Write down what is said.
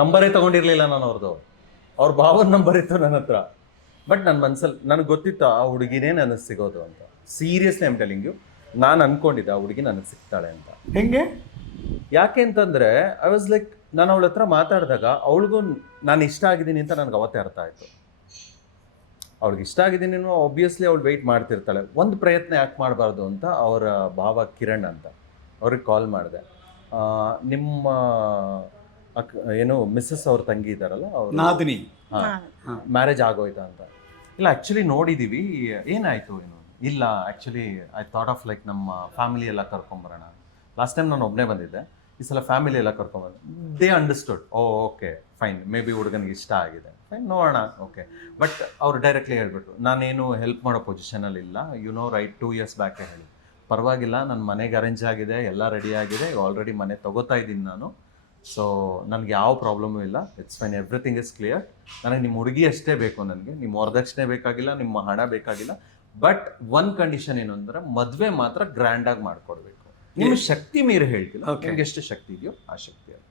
ನಂಬರೇ ತಗೊಂಡಿರ್ಲಿಲ್ಲ ನಾನು ಅವ್ರ ಭಾವನ ನಂಬರ್ ಇತ್ತು ನನ್ನ ಹತ್ರ. ಬಟ್ ನನ್ನ ಮನ್ಸಲ್ಲಿ ನನಗೆ ಗೊತ್ತಿತ್ತು ಆ ಹುಡುಗಿನೇ ನನಗೆ ಸಿಗೋದು ಅಂತ. ಸೀರಿಯಸ್ಲಿ ಐಮ್ ಟೆಲಿಂಗ್ ಯು, ನಾನು ಅನ್ಕೊಂಡಿದ್ದೆ ಆ ಹುಡುಗಿ ನನಗೆ ಸಿಗ್ತಾಳೆ ಅಂತ. ಹೆಂಗೆ? ಯಾಕೆ ಅಂತಂದ್ರೆ ಐ ವಾಸ್ ಲೈಕ್, ನಾನು ಅವಳ ಹತ್ರ ಮಾತಾಡಿದಾಗ ಅವಳಿಗೂ ನಾನು ಇಷ್ಟ ಆಗಿದ್ದೀನಿ ಅಂತ ನನಗೆ ಅವತ್ತೇ ಅರ್ಥ ಆಯಿತು. ಅವಳಿಗೆ ಇಷ್ಟ ಆಗಿದ್ದೀನಿ, ಒಬ್ವಿಯಸ್ಲಿ ಅವಳು ವೆಯ್ಟ್ ಮಾಡ್ತಿರ್ತಾಳೆ. ಒಂದು ಪ್ರಯತ್ನ ಯಾಕೆ ಮಾಡಬಾರ್ದು ಅಂತ ಅವರ ಭಾವ ಕಿರಣ್ ಅಂತ ಅವ್ರಿಗೆ ಕಾಲ್ ಮಾಡಿದೆ. ನಿಮ್ಮ ಏನು ಮಿಸ್ಸಸ್ ಅವ್ರ ತಂಗಿ ಇದ್ದಾರಲ್ಲ ಅವ್ರು, ನಾದಿನಿ, ಮ್ಯಾರೇಜ್ ಆಗೋಯ್ತಾ ಅಂತ. ಇಲ್ಲ ಆ್ಯಕ್ಚುಲಿ ನೋಡಿದ್ದೀವಿ, ಏನಾಯಿತು ಏನು? ಇಲ್ಲ actually I thought of like ನಮ್ಮ ಫ್ಯಾಮಿಲಿ ಎಲ್ಲ ಕರ್ಕೊಂಬರೋಣ. ಲಾಸ್ಟ್ ಟೈಮ್ ನಾನು ಒಬ್ಬನೇ ಬಂದಿದ್ದೆ, ಈ ಸಲ ಫ್ಯಾಮಿಲಿ ಎಲ್ಲ ಕರ್ಕೊಂಬಂದು. They understood, okay fine, may be ಹುಡುಗನಿಗೆ ಇಷ್ಟ ಆಗಿದೆ, ಫೈನ್ ನೋಡೋಣ, ಓಕೆ. ಬಟ್ ಅವ್ರು ಡೈರೆಕ್ಟ್ಲಿ ಹೇಳ್ಬಿಟ್ರು, ನಾನೇನು ಹೆಲ್ಪ್ ಮಾಡೋ ಪೊಸಿಷನಲ್ಲಿ ಇಲ್ಲ, ರೈಟ್ 2 years ಬ್ಯಾಕೆ ಹೇಳಿ, ಪರವಾಗಿಲ್ಲ, ನನ್ನ ಮನೆಗೆ ಅರೇಂಜ್ ಆಗಿದೆ, ಎಲ್ಲ ರೆಡಿ ಆಗಿದೆ, ಆಲ್ರೆಡಿ ಮನೆ ತೊಗೋತಾ ಇದ್ದೀನಿ ನಾನು, ಸೊ ನನಗೆ ಯಾವ ಪ್ರಾಬ್ಲಮೂ ಇಲ್ಲ, it's fine, everything is clear. ನನಗೆ ನಿಮ್ಮ ಹುಡುಗಿ ಅಷ್ಟೇ ಬೇಕು, ನನಗೆ ನಿಮ್ಮ ವರದಕ್ಷಿಣೆ ಬೇಕಾಗಿಲ್ಲ, ನಿಮ್ಮ ಹಣ ಬೇಕಾಗಿಲ್ಲ. ಬಟ್ ಒಂದು ಕಂಡೀಷನ್ ಏನು ಅಂದರೆ, ಮದುವೆ ಮಾತ್ರ ಗ್ರ್ಯಾಂಡಾಗಿ ಮಾಡ್ಕೊಡ್ಬೇಕು. ನಿಮ್ಮ ಶಕ್ತಿ ಮೀರಿ ಹೇಳ್ತಿಲ್ಲ, ನಿಮ್ಗೆ ಎಷ್ಟು ಶಕ್ತಿ ಇದೆಯೋ ಆ ಶಕ್ತಿ.